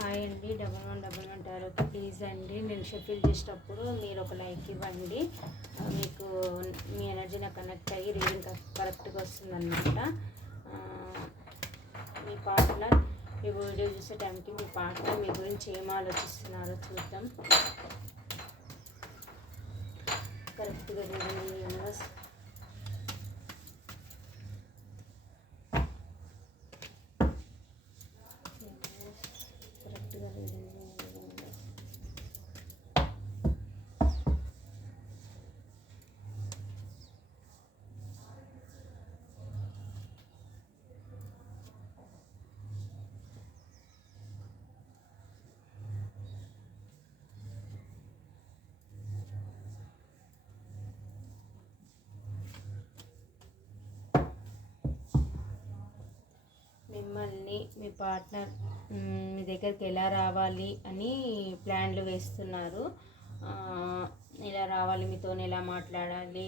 Hi అండి double one double one టారోకి please అండి. నేను షెఫిల్ చేసేటప్పుడు మీరు ఒక లైక్ ఇవ్వండి. మీకు మీ ఎనర్జీ నాకు కనెక్ట్ అయ్యి రీడింగ్ కరెక్ట్గా వస్తుందన్నమాట. మీ పార్ట్నర్ ఈ వీడియో చూసే టైంకి మీ పార్ట్నర్ మీ గురించి ఏం ఆలోచిస్తున్నారో చూద్దాం. కరెక్ట్గా రీడింగ్ యూనివర్స్ కరెక్ట్గా రీడింగ్ యూనివర్స్ మిమ్మల్ని మీ పార్ట్నర్ మీ దగ్గరికి ఎలా రావాలి అని ప్లాన్లు వేస్తున్నారు. ఎలా రావాలి మీతో ఎలా మాట్లాడాలి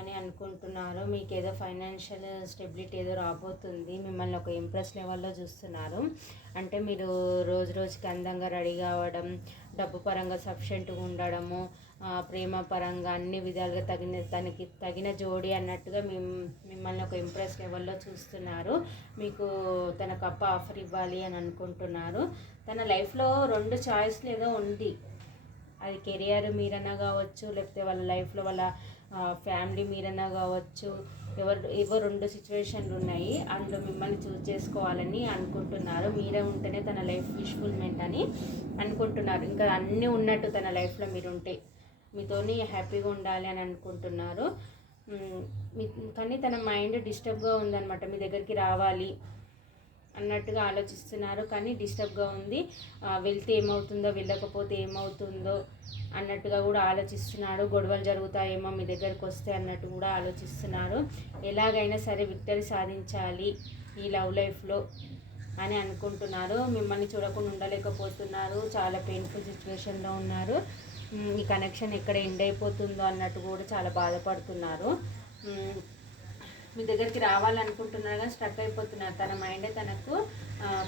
అని అనుకుంటున్నారు. మీకు ఏదో ఫైనాన్షియల్ స్టెబిలిటీ ఏదో రాబోతుంది మిమ్మల్ని ఒక ఇంప్రెస్ లెవెల్లో చూస్తున్నారు. అంటే మీరు రోజు రోజుకి అందంగా రెడీ కావడం డబ్బు పరంగా సఫిషియెంట్గా ఉండడము ప్రేమ పరంగా అన్ని విధాలుగా తగిన తనకి తగిన జోడి అన్నట్టుగా మిమ్ మిమ్మల్ని ఒక ఇంప్రెస్ లెవెల్లో చూస్తున్నారు. మీకు తన కప్ప ఆఫర్ ఇవ్వాలి అని అనుకుంటున్నారు. తన లైఫ్లో రెండు చాయిస్లు ఏదో ఉంది. అది కెరియర్ మీరన్నా కావచ్చు లేకపోతే వాళ్ళ లైఫ్లో వాళ్ళ ఫ్యామిలీ మీరన్నా కావచ్చు ఎవరు ఏవో రెండు సిచ్యువేషన్లు ఉన్నాయి. అందులో మిమ్మల్ని చూస్ చేసుకోవాలని అనుకుంటున్నారు. మీరే ఉంటేనే తన లైఫ్ విష్ఫుల్మెంట్ అని అనుకుంటున్నారు. ఇంకా అన్నీ ఉన్నట్టు తన లైఫ్లో మీరు ఉంటే మీతోని హ్యాపీగా ఉండాలి అని అనుకుంటున్నారు. కానీ తన మైండ్ డిస్టర్బ్గా ఉందన్నమాట. మీ దగ్గరికి రావాలి అన్నట్టుగా ఆలోచిస్తున్నారు. కానీ డిస్టర్బ్గా ఉంది. వెళ్తే ఏమవుతుందో వెళ్ళకపోతే ఏమవుతుందో అన్నట్టుగా కూడా ఆలోచిస్తున్నాడు గొడవలు జరుగుతాయేమో మీ దగ్గరికి వస్తే అన్నట్టు కూడా ఆలోచిస్తున్నారు. ఎలాగైనా సరే విక్టరీ సాధించాలి ఈ లవ్ లైఫ్లో అని అనుకుంటున్నారు. మిమ్మల్ని చూడకుండా ఉండలేకపోతున్నారు. చాలా పెయిన్ఫుల్ సిచ్యువేషన్లో ఉన్నారు. ఈ కనెక్షన్ ఎక్కడ ఎండ్ అయిపోతుందో అన్నట్టు కూడా చాలా బాధపడుతున్నారు. మీ దగ్గరికి రావాలనుకుంటున్నారు కానీ స్ట్రక్ అయిపోతున్నారు. తన మైండ్ తనకు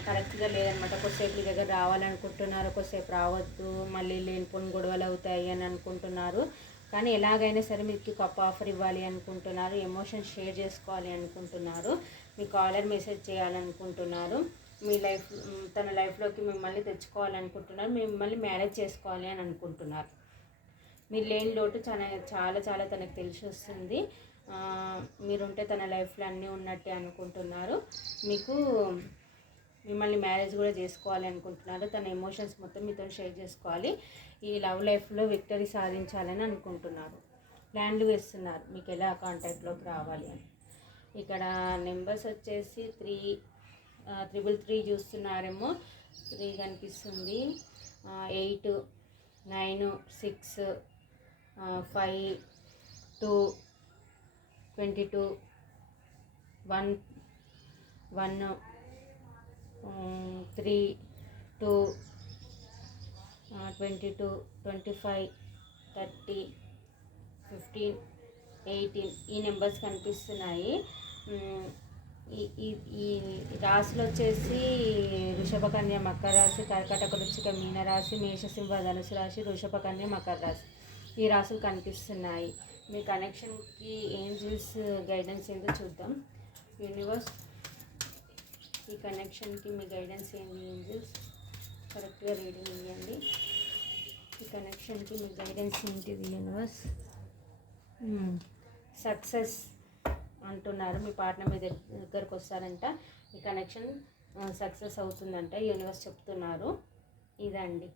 కరెక్ట్గా లేదనమాట కొద్దిసేపు మీ దగ్గర రావాలనుకుంటున్నారు కొద్దిసేపు రావద్దు మళ్ళీ లేనిపోని గొడవలు అవుతాయి అని అనుకుంటున్నారు. కానీ ఎలాగైనా సరే మీకు కప్ ఆఫర్ ఇవ్వాలి అనుకుంటున్నారు ఎమోషన్ షేర్ చేసుకోవాలి అనుకుంటున్నారు మీ కాలర్ మెసేజ్ చేయాలనుకుంటున్నారు. మీ లైఫ్ తన లైఫ్లోకి మిమ్మల్ని తెచ్చుకోవాలనుకుంటున్నారు మిమ్మల్ని మ్యారేజ్ చేసుకోవాలి అని అనుకుంటున్నారు. మీరు లేని లోటు చాలా చాలా చాలా తనకు తెలిసి వస్తుంది. మీరుంటే తన లైఫ్లో అన్నీ ఉన్నట్టే అనుకుంటున్నారు. మీకు మిమ్మల్ని మ్యారేజ్ కూడా చేసుకోవాలి అనుకుంటున్నారు. తన ఎమోషన్స్ మొత్తం మీతో షేర్ చేసుకోవాలి. ఈ లవ్ లైఫ్లో విక్టరీ సాధించాలని అనుకుంటున్నారు. ప్లాన్లు వేస్తున్నారు. మీకు ఎలా కాంటాక్ట్లోకి రావాలి అని. ఇక్కడ నెంబర్స్ వచ్చేసి త్రీ త్రిబుల్ త్రీ చూస్తున్నారేమో. త్రీ కనిపిస్తుంది. Eight nine six five two twenty two one one three two twenty two twenty five thirty fifteen eighteen ఈ నెంబర్స్ కనిపిస్తున్నాయి. ఈ ఈ రాశులు వచ్చేసి వృషభకన్య మకర రాశి కర్కటక వృచ్చిక మీన రాశి మేషసింహ ధనుసు రాశి వృషభకన్య మకర రాశి ఈ రాశులు కనిపిస్తున్నాయి. మీ కనెక్షన్కి ఏంజిల్స్ గైడెన్స్ ఏంటో చూద్దాం. యూనివర్స్ ఈ కనెక్షన్కి మీ గైడెన్స్ ఏంటి ఏంజిల్స్? కరెక్ట్గా రీడింగ్ ఇవ్వండి ఈ కనెక్షన్కి మీ గైడెన్స్ ఏంటిది యూనివర్స్? సక్సెస్. అంటున్నారు. మీ పార్ట్నర్ మీ దగ్గ- దగ్గరకు వస్తారంట. ఈ కనెక్షన్ సక్సెస్ అవుతుందంట. యూనివర్స్ చెప్తున్నారు. ఇదండి.